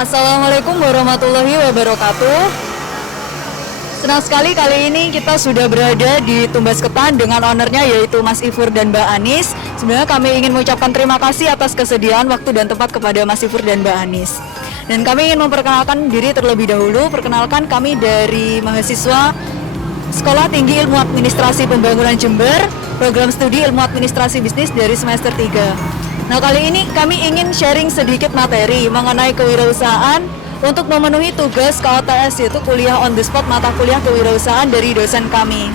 Assalamualaikum warahmatullahi wabarakatuh. Senang sekali kali ini kita sudah berada di Tumbas Ketan dengan ownernya yaitu Mas Ifur dan Mbak Anis. Sebenarnya kami ingin mengucapkan terima kasih atas kesediaan waktu dan tempat kepada Mas Ifur dan Mbak Anis. Dan kami ingin memperkenalkan diri terlebih dahulu. Perkenalkan, kami dari mahasiswa Sekolah Tinggi Ilmu Administrasi Pembangunan Jember, program studi Ilmu Administrasi Bisnis dari semester 3. Nah, kali ini kami ingin sharing sedikit materi mengenai kewirausahaan untuk memenuhi tugas KOTS, yaitu kuliah on the spot mata kuliah kewirausahaan dari dosen kami.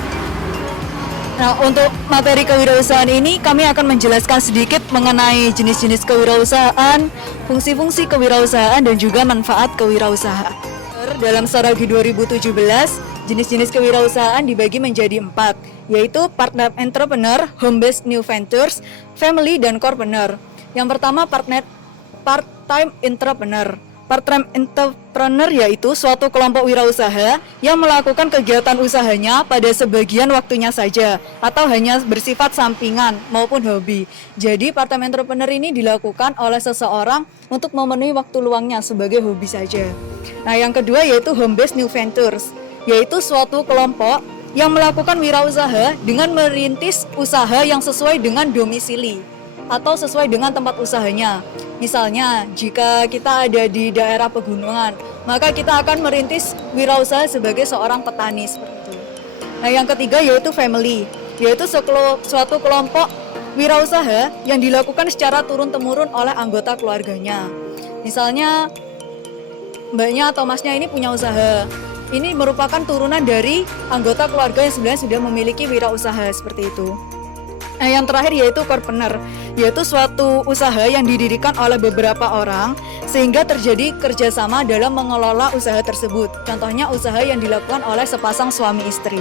Nah, untuk materi kewirausahaan ini kami akan menjelaskan sedikit mengenai jenis-jenis kewirausahaan, fungsi-fungsi kewirausahaan, dan juga manfaat kewirausahaan. Dalam strategi 2017, jenis-jenis kewirausahaan dibagi menjadi 4, yaitu partner entrepreneur, home-based new ventures, family, dan corepreneur. Yang pertama, part-time entrepreneur. Part-time entrepreneur yaitu suatu kelompok wirausaha yang melakukan kegiatan usahanya pada sebagian waktunya saja atau hanya bersifat sampingan maupun hobi. Jadi part-time entrepreneur ini dilakukan oleh seseorang untuk memenuhi waktu luangnya sebagai hobi saja. Nah, yang kedua yaitu home-based new ventures, yaitu suatu kelompok yang melakukan wirausaha dengan merintis usaha yang sesuai dengan domisili atau sesuai dengan tempat usahanya. Misalnya, jika kita ada di daerah pegunungan, maka kita akan merintis wirausaha sebagai seorang petani seperti itu. Nah, yang ketiga yaitu family, yaitu suatu kelompok wirausaha yang dilakukan secara turun-temurun oleh anggota keluarganya. Misalnya, mbaknya atau masnya ini punya usaha. Ini merupakan turunan dari anggota keluarga yang sebenarnya sudah memiliki wirausaha seperti itu. Nah, yang terakhir yaitu corepreneur, yaitu suatu usaha yang didirikan oleh beberapa orang sehingga terjadi kerjasama dalam mengelola usaha tersebut. Contohnya usaha yang dilakukan oleh sepasang suami istri.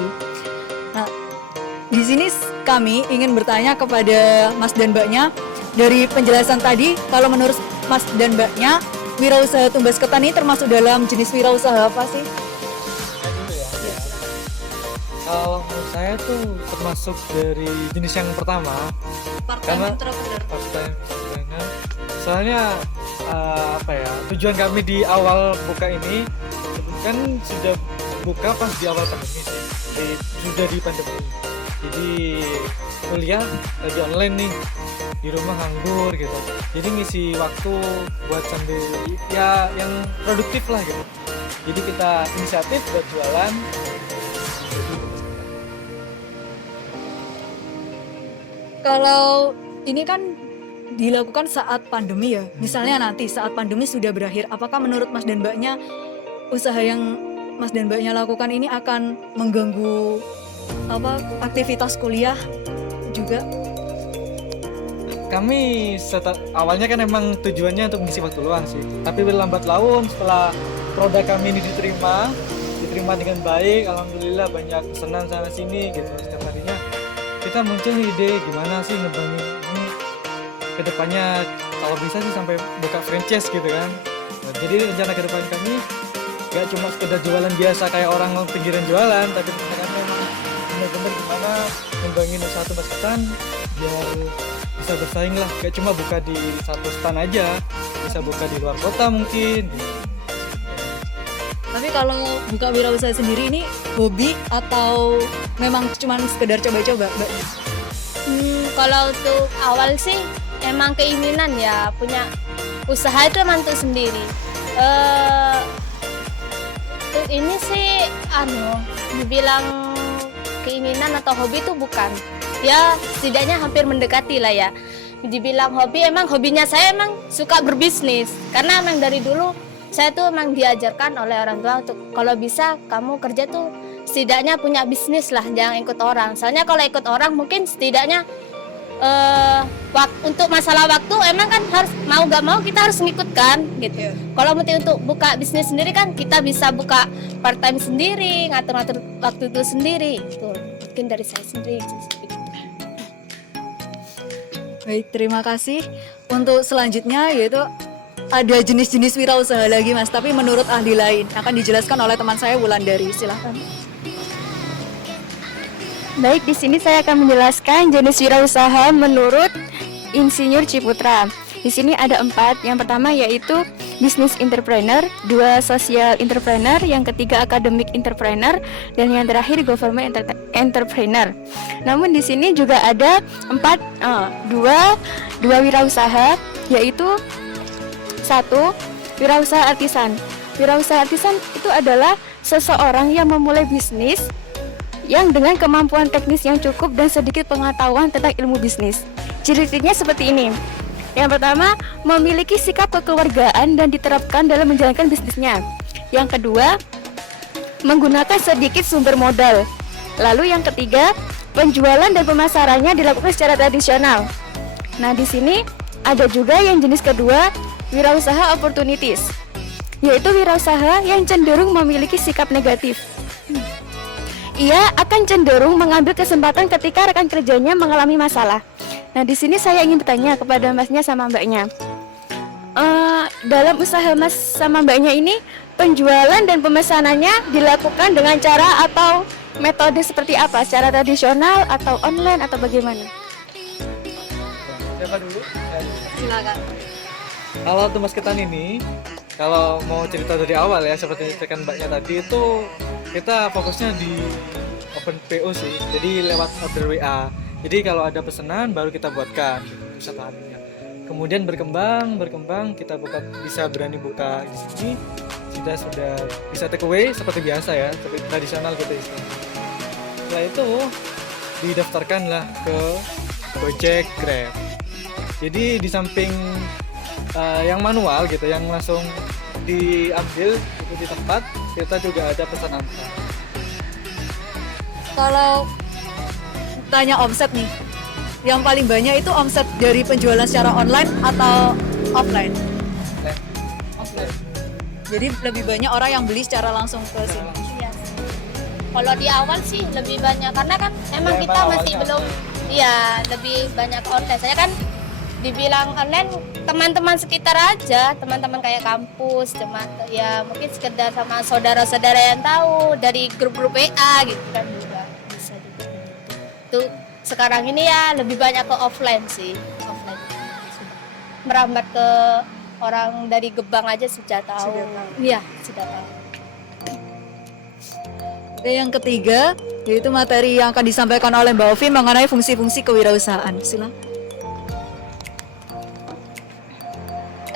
Nah, di sini kami ingin bertanya kepada Mas dan Mbaknya, dari penjelasan tadi, kalau menurut Mas dan Mbaknya, wirausaha Tumbas Ketan ini termasuk dalam jenis wirausaha apa sih? Kalau menurut saya tuh termasuk dari jenis yang pertama, Part-time karena entrepreneur. part-time entrepreneur. Soalnya tujuan kami di awal buka ini kan sudah buka pas di awal pandemi sih, sudah di pandemi. Jadi kuliah lagi online nih, di rumah nganggur gitu. Jadi ngisi waktu buat sambil ya yang produktif lah gitu. Jadi kita inisiatif buat jualan. Kalau ini kan dilakukan saat pandemi ya, misalnya nanti saat pandemi sudah berakhir, apakah menurut Mas dan Mbaknya usaha yang Mas dan Mbaknya lakukan ini akan mengganggu aktivitas kuliah juga? Kami awalnya kan emang tujuannya untuk mengisi waktu luang sih, tapi lambat laun setelah produk kami ini diterima dengan baik, alhamdulillah banyak pesanan sana sini gitu. Setiap harinya kita muncul ide gimana sih ngembangin ini kedepannya, kalau bisa sih sampai buka franchise gitu kan. Nah, jadi rencana kedepan kami gak cuma sekedar jualan biasa kayak orang pinggiran jualan, tapi rencana memang benar-benar gimana ngembangin usaha Tumbas Ketan biar bisa bersaing lah, gak cuma buka di satu stand aja, bisa buka di luar kota mungkin. Tapi kalau buka wirausaha sendiri ini hobi atau memang cuma sekedar coba-coba, Mbak? Kalau untuk awal sih emang keinginan ya, punya usaha itu emang untuk sendiri. Untuk ini sih dibilang keinginan atau hobi itu bukan. Ya setidaknya hampir mendekati lah ya. Dibilang hobi, emang hobinya saya emang suka berbisnis. Karena emang dari dulu saya tuh emang diajarkan oleh orang tua untuk kalau bisa kamu kerja tuh setidaknya punya bisnis lah, jangan ikut orang. Soalnya kalau ikut orang mungkin setidaknya untuk masalah waktu emang kan harus mau gak mau kita harus ngikutkan gitu. Kalau untuk buka bisnis sendiri kan kita bisa buka part time sendiri, ngatur-ngatur waktu itu sendiri. Itu mungkin dari saya sendiri. Baik, terima kasih. Untuk selanjutnya yaitu ada jenis-jenis wirausaha lagi Mas, tapi menurut ahli lain akan dijelaskan oleh teman saya Wulandari. Silahkan. Baik, di sini saya akan menjelaskan jenis wirausaha menurut Insinyur Ciputra. Di sini ada 4. Yang pertama yaitu business entrepreneur, 2 social entrepreneur, yang ketiga academic entrepreneur, dan yang terakhir government entrepreneur. Namun di sini juga ada 2 wirausaha, yaitu 1 wirausaha artisan. Wirausaha artisan itu adalah seseorang yang memulai bisnis yang dengan kemampuan teknis yang cukup dan sedikit pengetahuan tentang ilmu bisnis. Ciri-cirinya seperti ini. Yang pertama, memiliki sikap kekeluargaan dan diterapkan dalam menjalankan bisnisnya. Yang kedua, menggunakan sedikit sumber modal. Lalu yang ketiga, penjualan dan pemasarannya dilakukan secara tradisional. Nah, di sini ada juga yang jenis kedua, wirausaha opportunities, yaitu wirausaha yang cenderung memiliki sikap negatif. Ia akan cenderung mengambil kesempatan ketika rekan kerjanya mengalami masalah. Nah, di sini saya ingin bertanya kepada masnya sama mbaknya. Dalam usaha mas sama mbaknya ini, penjualan dan pemesanannya dilakukan dengan cara atau metode seperti apa? Secara tradisional atau online atau bagaimana? Siapa dulu? Silakan. Kalau Tumbas Ketan ini, kalau mau cerita dari awal ya, seperti ceritakan mbaknya tadi, itu kita fokusnya di open PO sih, jadi lewat order WA. Jadi kalau ada pesanan baru kita buatkan gitu, satu harinya. Kemudian berkembang, kita bisa berani buka di sini. Sudah bisa take away seperti biasa ya, seperti tradisional gitu ya. Setelah itu didaftarkanlah ke Gojek, Grab. Jadi di samping yang manual gitu, yang langsung diambil itu di tempat, kita juga ada pesan antar. Kalau tanya omset nih, yang paling banyak itu omset dari penjualan secara online atau offline? Offline. Jadi lebih banyak orang yang beli secara langsung ke sini. Iya. Kalau di awal sih lebih banyak karena kan emang Ya, kita emang masih awalnya belum, iya lebih banyak online. Saya kan dibilang online teman-teman sekitar aja, teman-teman kayak kampus, cuma ya mungkin sekedar sama saudara-saudara yang tahu dari grup-grup WA gitu kan juga bisa juga. Tuh sekarang ini ya lebih banyak ke offline sih, offline. Merambat ke orang dari Gebang aja sudah tahu. Iya, sudah tahu. Oke, yang ketiga yaitu materi yang akan disampaikan oleh Mbak Ovi mengenai fungsi-fungsi kewirausahaan. Silakan.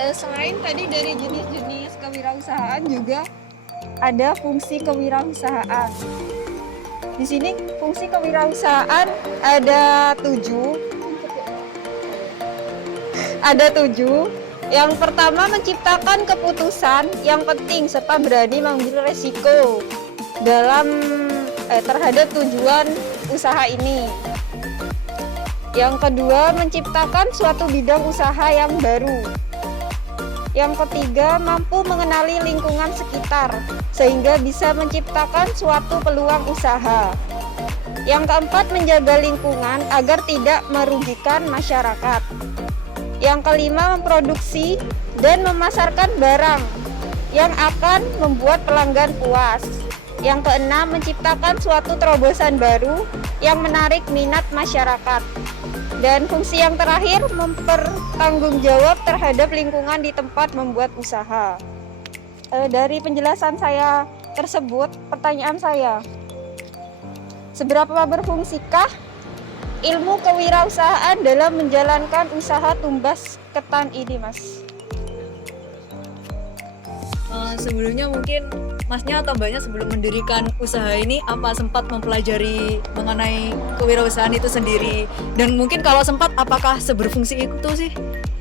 Selain tadi dari jenis-jenis kewirausahaan juga ada fungsi kewirausahaan. Di sini fungsi kewirausahaan ada 7. Yang pertama, menciptakan keputusan yang penting serta berani mengambil resiko dalam terhadap tujuan usaha ini. Yang kedua, menciptakan suatu bidang usaha yang baru. Yang ketiga, mampu mengenali lingkungan sekitar sehingga bisa menciptakan suatu peluang usaha. Yang keempat, menjaga lingkungan agar tidak merugikan masyarakat. Yang kelima, memproduksi dan memasarkan barang yang akan membuat pelanggan puas. Yang keenam, menciptakan suatu terobosan baru yang menarik minat masyarakat. Dan fungsi yang terakhir, mempertanggungjawab terhadap lingkungan di tempat membuat usaha. Dari penjelasan saya tersebut, pertanyaan saya, seberapa berfungsikah ilmu kewirausahaan dalam menjalankan usaha Tumbas Ketan ini, Mas? Sebelumnya mungkin masnya atau mbaknya sebelum mendirikan usaha ini apa sempat mempelajari mengenai kewirausahaan itu sendiri, dan mungkin kalau sempat apakah seberfungsi itu sih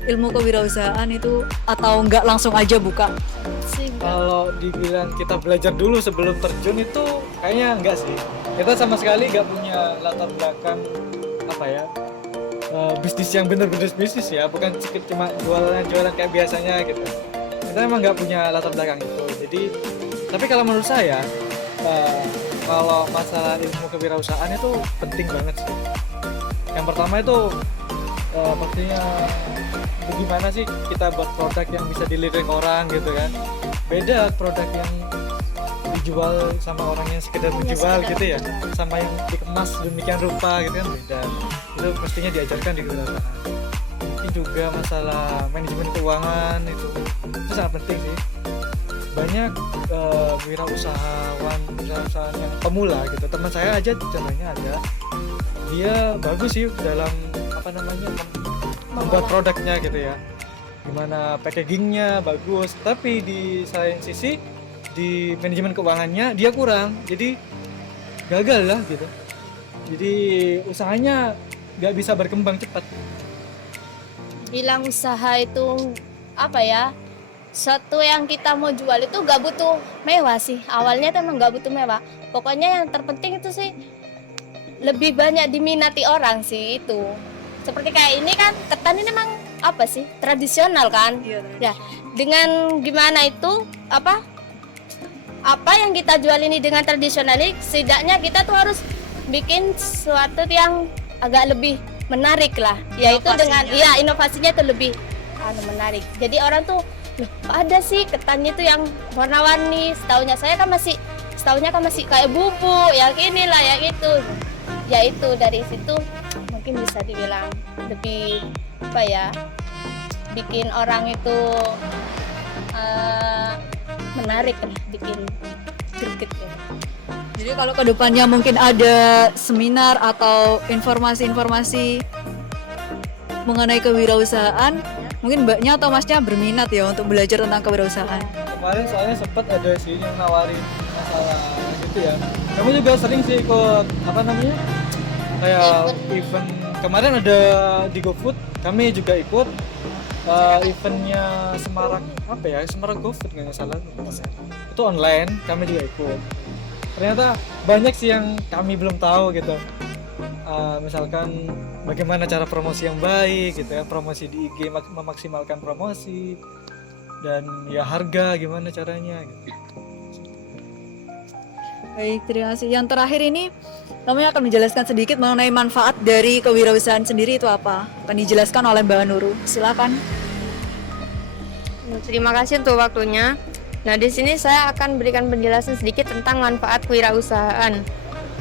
ilmu kewirausahaan itu atau enggak langsung aja buka? Kalau dibilang kita belajar dulu sebelum terjun itu kayaknya enggak sih. Kita sama sekali enggak punya latar belakang bisnis yang bener-bener bisnis ya, bukan cuma jualan kayak biasanya gitu. Kita emang nggak punya latar belakang itu. Jadi, tapi kalau menurut saya, kalau masalah ilmu kewirausahaan itu penting banget sih. Yang pertama itu pastinya bagaimana sih kita buat produk yang bisa dilirik orang gitu kan. Beda produk yang dijual sama orang yang sekedar menjual gitu ya, sama yang dikemas demikian rupa gitu kan beda. Itu pastinya diajarkan di kewirausahaan. juga masalah manajemen keuangan itu sangat penting sih. Banyak wirausahawan yang pemula gitu. Teman saya aja contohnya ada, dia bagus sih dalam membuat produknya gitu ya. Gimana packagingnya bagus, tapi di lain sisi di manajemen keuangannya dia kurang, jadi gagal lah gitu. Jadi usahanya nggak bisa berkembang cepat. Bilang usaha itu apa ya, satu yang kita mau jual itu nggak butuh mewah sih, awalnya tuh emang nggak butuh mewah. Pokoknya yang terpenting itu sih lebih banyak diminati orang sih itu. Seperti kayak ini kan, ketan ini memang apa sih, tradisional kan ya. Dengan gimana itu apa yang kita jual ini dengan tradisional ini, setidaknya kita tuh harus bikin sesuatu yang agak lebih menarik lah, yaitu dengan inovasinya itu lebih menarik. Jadi orang tuh, loh, ada sih ketannya tuh yang warna-warni, setahunya kan masih kayak bubuk yang inilah yang itu. Ya itu dari situ mungkin bisa dibilang lebih apa ya, bikin orang itu menarik lah, bikin greget ya. Jadi kalau kedepannya mungkin ada seminar atau informasi-informasi mengenai kewirausahaan, mungkin mbaknya atau masnya berminat ya untuk belajar tentang kewirausahaan. Kemarin soalnya sempat ada sih yang nawarin masalah gitu ya. Kamu juga sering sih ikut kayak event. Kemarin ada di GoFood, kami juga ikut eventnya Semarang GoFood nggak salah. Itu online, kami juga ikut. Ternyata banyak sih yang kami belum tahu gitu. Misalkan bagaimana cara promosi yang baik gitu ya, promosi di IG, memaksimalkan promosi, dan ya harga gimana caranya gitu. Baik, terima kasih. Yang terakhir ini kami akan menjelaskan sedikit mengenai manfaat dari kewirausahaan sendiri itu apa. Akan dijelaskan oleh Mbak Nurul. Silakan. Terima kasih untuk waktunya. Nah, di sini saya akan berikan penjelasan sedikit tentang manfaat kewirausahaan.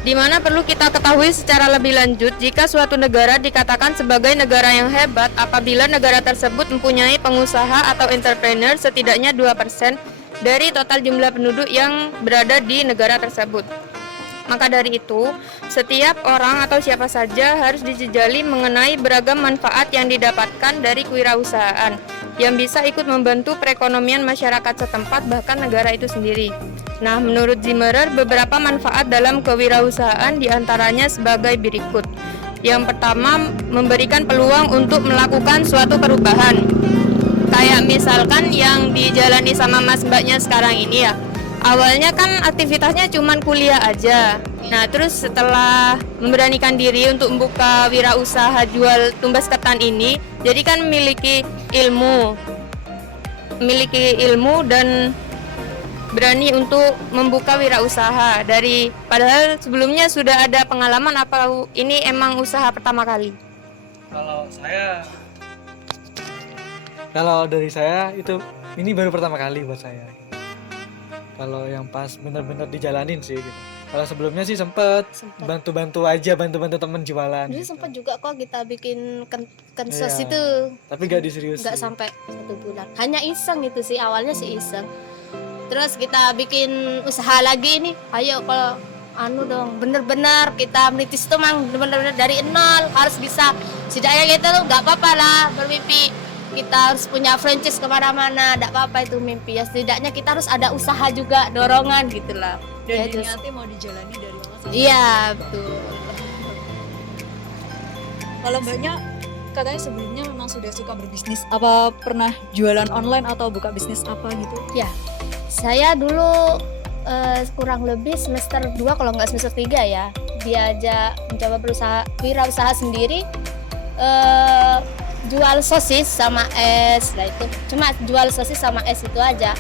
Di mana perlu kita ketahui secara lebih lanjut jika suatu negara dikatakan sebagai negara yang hebat apabila negara tersebut mempunyai pengusaha atau entrepreneur setidaknya 2% dari total jumlah penduduk yang berada di negara tersebut. Maka dari itu, setiap orang atau siapa saja harus dijejali mengenai beragam manfaat yang didapatkan dari kewirausahaan yang bisa ikut membantu perekonomian masyarakat setempat bahkan negara itu sendiri. Nah, menurut Zimmerer, beberapa manfaat dalam kewirausahaan diantaranya sebagai berikut. Yang pertama, memberikan peluang untuk melakukan suatu perubahan. Kayak misalkan yang dijalani sama mas mbaknya sekarang ini ya. Awalnya kan aktivitasnya cuma kuliah aja. Nah, terus setelah memberanikan diri untuk membuka wirausaha jual tumbas ketan ini, jadi kan memiliki ilmu dan berani untuk membuka wirausaha padahal sebelumnya sudah ada pengalaman apa ini emang usaha pertama kali? Kalau dari saya itu ini baru pertama kali buat saya. Kalau yang pas benar-benar dijalanin sih gitu. Kalau sebelumnya sih sempat bantu-bantu temen jualan. Dulu gitu. sempat juga kok kita bikin kensos itu. Tapi gak diseriusin. Nggak sampai 1 bulan. Hanya iseng itu sih, awalnya sih iseng. Terus kita bikin usaha lagi nih. Ayo kalau bener-bener kita menitis tuh mang bener-bener dari nol, harus bisa. Setidaknya kita tuh nggak apa-apa lah bermimpi. Kita harus punya franchise kemana-mana, nggak apa-apa itu mimpi ya. Setidaknya kita harus ada usaha juga, dorongan gitulah. Dan ya, nanti mau dijalani dari awal sampai iya, betul. Kalau mbaknya katanya sebelumnya memang sudah suka berbisnis. Apa pernah jualan online atau buka bisnis apa gitu? Ya, saya dulu kurang lebih semester 2 kalau nggak semester 3 ya. Diajak mencoba wirausaha sendiri, jual sosis sama es, lah itu. Cuma jual sosis sama es itu aja.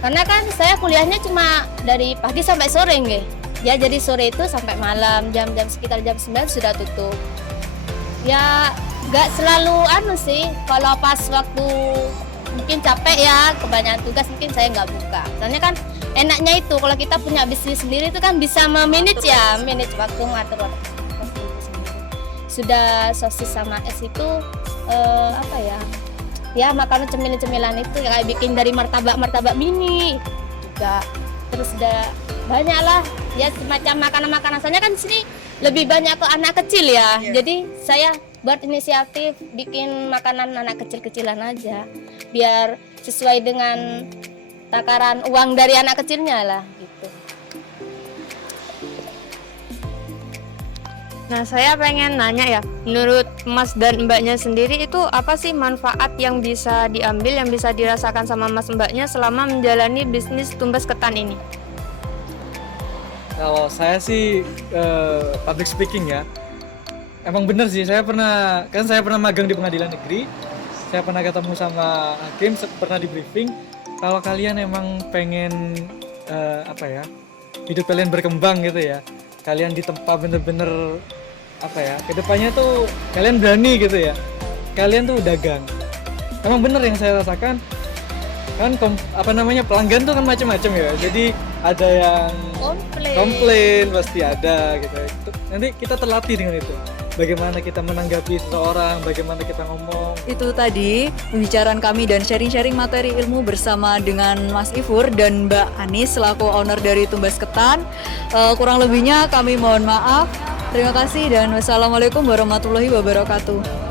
Karena kan saya kuliahnya cuma dari pagi sampai sore nggih. Ya jadi sore itu sampai malam, sekitar jam 9 sudah tutup. Ya nggak selalu sih, kalau pas waktu mungkin capek ya, kebanyakan tugas mungkin saya nggak buka. Soalnya kan enaknya itu kalau kita punya bisnis sendiri itu kan bisa manage waktu, ngatur waktu sendiri. Sudah sosis sama es itu apa ya? Ya makanan cemilan-cemilan itu kayak bikin dari martabak mini juga. Terus udah banyak lah ya semacam makanan-makanan. Soalnya kan di sini lebih banyak ke anak kecil ya. Jadi saya buat inisiatif bikin makanan anak kecil-kecilan aja biar sesuai dengan takaran uang dari anak kecilnya lah gitu. Nah, saya pengen nanya ya, menurut Mas dan Mbaknya sendiri itu apa sih manfaat yang bisa diambil, yang bisa dirasakan sama Mas Mbaknya selama menjalani bisnis tumbas ketan ini? Kalau saya sih public speaking ya. Emang bener sih, saya pernah magang di pengadilan negeri. Saya pernah ketemu sama hakim, pernah di briefing. Kalau kalian emang pengen hidup kalian berkembang gitu ya. Kalian ditempa bener-bener kedepannya tuh kalian berani gitu ya, kalian tuh dagang. Emang bener yang saya rasakan kan pelanggan tuh kan macam-macam ya, jadi ada yang komplain pasti ada gitu. Nanti kita terlatih dengan itu, bagaimana kita menanggapi seseorang, bagaimana kita ngomong. Itu tadi pembicaraan kami dan sharing-sharing materi ilmu bersama dengan Mas Ifur dan Mbak Anis selaku owner dari Tumbas Ketan. Kurang lebihnya kami mohon maaf. Terima kasih dan wassalamualaikum warahmatullahi wabarakatuh.